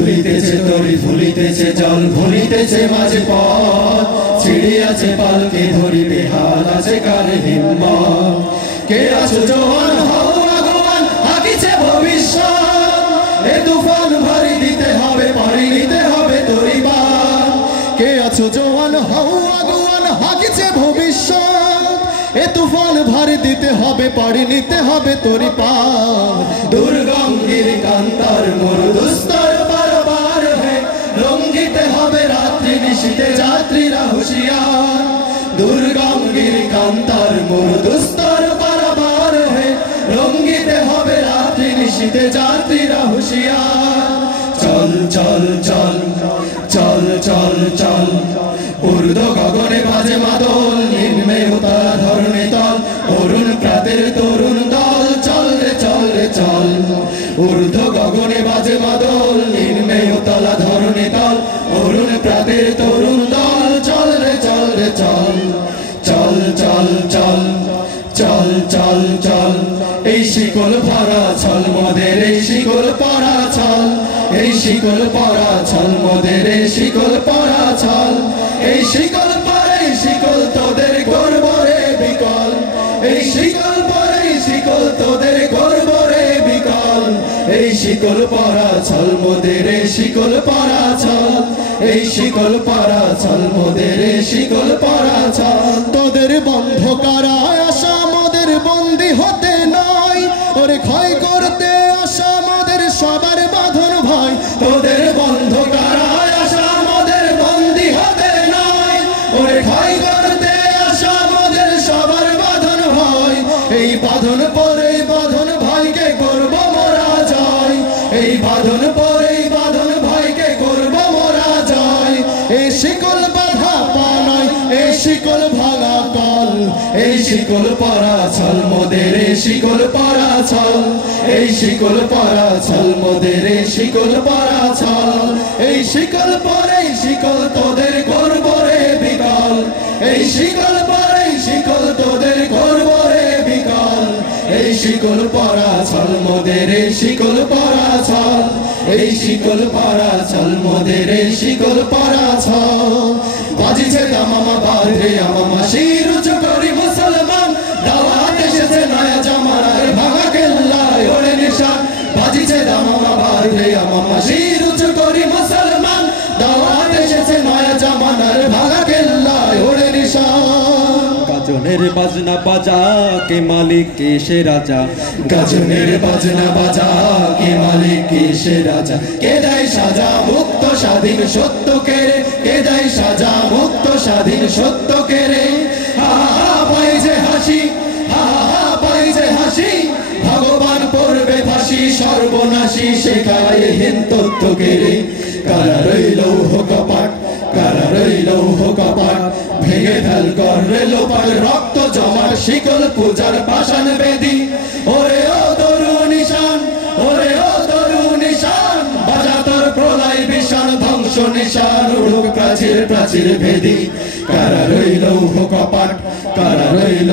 দুলিতেছে তরি ভুলিতেছে জল ভুলিতেছে মাঝে পথ ছিড়িয়াছে পালকে ধরি বেহাল আছে কার হিম্মত কে আছো জওয়ান হও আগুয়ান হাকিছে ভবিষ্যৎ এ তুফান ভারী দিতে হবে পাড়ি নিতে হবে তরি পার কে আছো জওয়ান হও আগুয়ান হাকিছে ভবিষ্যৎ এ তুফান ভারী দিতে হবে পাড়ি নিতে হবে তরি পার দুর্গম গিরিকান্তার মরুদুস্তর পারাবার হে লঙ্ঘিতে হবে রাত্রি নিশীতে যাত্রীরা হুঁশিয়ার দুর্গম গিরিকান্তার মরুদুস্তর পারাবার হে লঙ্ঘিতে হবে রাত্রি নিশীতে যাত্রীরা হুঁশিয়ার চল চল চল চল চল চল ঊর্ধ্ব গগনে বাজে মাদল নিম্নে উতারা ধরণী তল অরুণ প্রাতের তরুণ দল চল রে চল রে চল ঊর্ধ্ব গগনে বাজে মাদল নিম্নে উতলা ধরণী তল অরুণ প্রাতের তরুণ দল চল রে চল রে চল চল চল চল চল চল চল এই শিকল ভরা ছল মোদের এই শিকল পরা ছল এই শিকল পরা ছল মোদের এই শিকল পরা ছল এই শিকল পরে শিকল তোদের গর্ব রে বিকল এই শিকল পরে শিকল তোদের গর্ব রে বিকল এই শিকল পরা ছল মোদের এই শিকল পরা ছল এই শিকল পরা ছল মোদের এই শিকল পরা ছল তোদের বন্ধ কারায় আসা মোদের বন্দী হতে নয় ওরে ক্ষয় করতে আসা মোদের সবার বাঁধন ভয় তোদের বন্ধ কারায় আসা মোদের বন্দী হতে নয় ওরে ক্ষয় করতে আসা মোদের সবার বাঁধন ভয় এই বাঁধন পরে বাঁধন ভয়কে করব মোরা জয় এই বাঁধন পরে বাঁধন ভয়কে করব মোরা জয় এই শিকল বাঁধা পা নয় এই শিকল ভাঙা কল এই শিকল পরা ছল মোদের এই শিকল পরা ছল এই শিকল পরা ছল মোদের এই শিকল পরা ছল এই শিকল পরে শিকল তোদের গর্ব রে বিকল এই শিকল পরে শিকল তোদের গর্ব রে বিকল এই শিকল পরা ছল মোদের এই শিকল পরা ছল এই শিকল পরা ছল মোদের এই শিকল পরা ছল বাজিছে দামামা বাঁধে আমামা শির উঁচু করি মুসলমান দাওয়াত এসেছে নয়া জামানার ভাঙা কেল্লায় ওরে নিশান বাজিছে দামামা বাঁধে আমামা শির উঁচু করি মুসলমান দাওয়াত এসেছে নয়া জামানার ভাঙা কেল্লায় ওরে নিশান গাজনের বাজনা বাজা কে মালিক কে সে রাজা গাজনের বাজনা বাজা কে মালিক কে সে রাজা কে দেয় সাজা মুক্ত স্বাধীন সত্য কেড়ে কে দেয় সাজা মুক্ত স্বাধীন সত্য কেড়ে হা হা পাই যে হাসি হা হা পাই যে হাসি ভগবান পড়বে ফাঁসি সর্বনাশী শেখায় হিন্দুত্ব কেড়ে কারা রইল কপাট কারা রইল কপাট ভেঙে ফেল কর রেলোপার রক্ত জমার শিকল পূজার পাষাণ বেদি ওরে ও তরু নিশান ওরে ও তরু নিশান বাজা তোর প্রলয় বিশান ধ্বংস নিশান উড়ুক প্রাচীর প্রাচীর ভেদি কারা রইল কপাট কারা রইল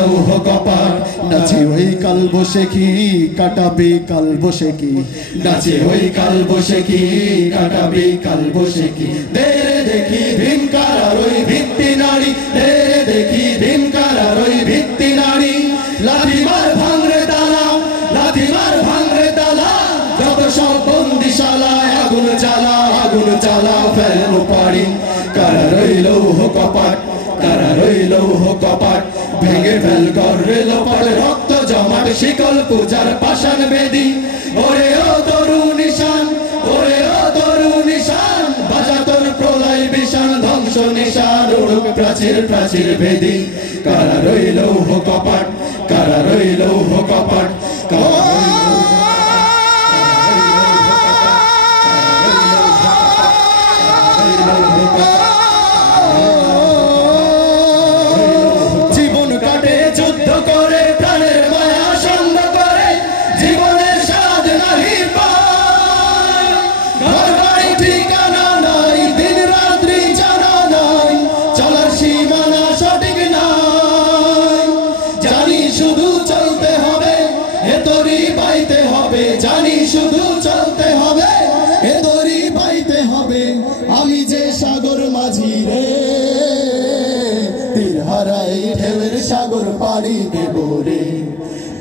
কপাট নাচে ওই কাল বসে কি কাটাবে কাল বসে কি নাচে ওই কাল বসে কি কাটাবে কাল বসে কি দেরে দেখি ভীমকার আর ওই ভিত্তি নারী দেরে দেখি ভীমকার আর ওই ভিত্তি নারী লাঠিমার ভাঙরে তালা লাঠিমার ভাঙরে তালা যত সব বন্দিশালায় আগুন জ্বালা ফেলো পারি কারা রইল কপাট কারা রইল কপাট ভেঙে ফেল কর রেলোপার রক্ত জমাট শিকল পূজার পাষাণ বেদি ওরে ও তরু নিশান ওরে ও তরু নিশান বাজা তোর প্রলয় বিশান ধ্বংস নিশান উড়ুক প্রাচীর প্রাচীর ভেদি কারা রইল কপাট কারা রইল কপাট জীবন কাটে যুদ্ধ করে প্রাণের মায়া সঙ্গ করে জীবনের স্বাদ নাহি পায় ঘর বাড়ি ঠিকানা নাই দিন রাত্রি জানা নাই চলার সীমানা সঠিক নাই জানি শুধু চলতে হবে এ তরি সাগর মাঝি রে, তীর হারাই ঢেউয়ের সাগর পাড়ি দেব রে,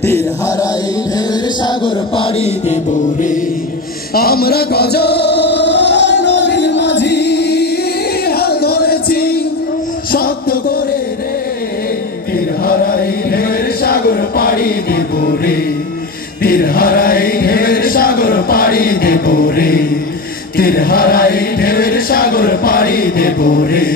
তীর হারাই ঢেউয়ের সাগর পাড়ি দেব রে। আমরা কজন নদীর মাঝি হাল ধরেছি শক্ত করে রে, তীর হারাই ঢেউয়ের সাগর পাড়ি দেব রে, তীর হারাই ঢেউয়ের সাগর পাড়ি দেব রে, তীর হারাই ঢেউয়ের সাগর পাড়ি দেব রে।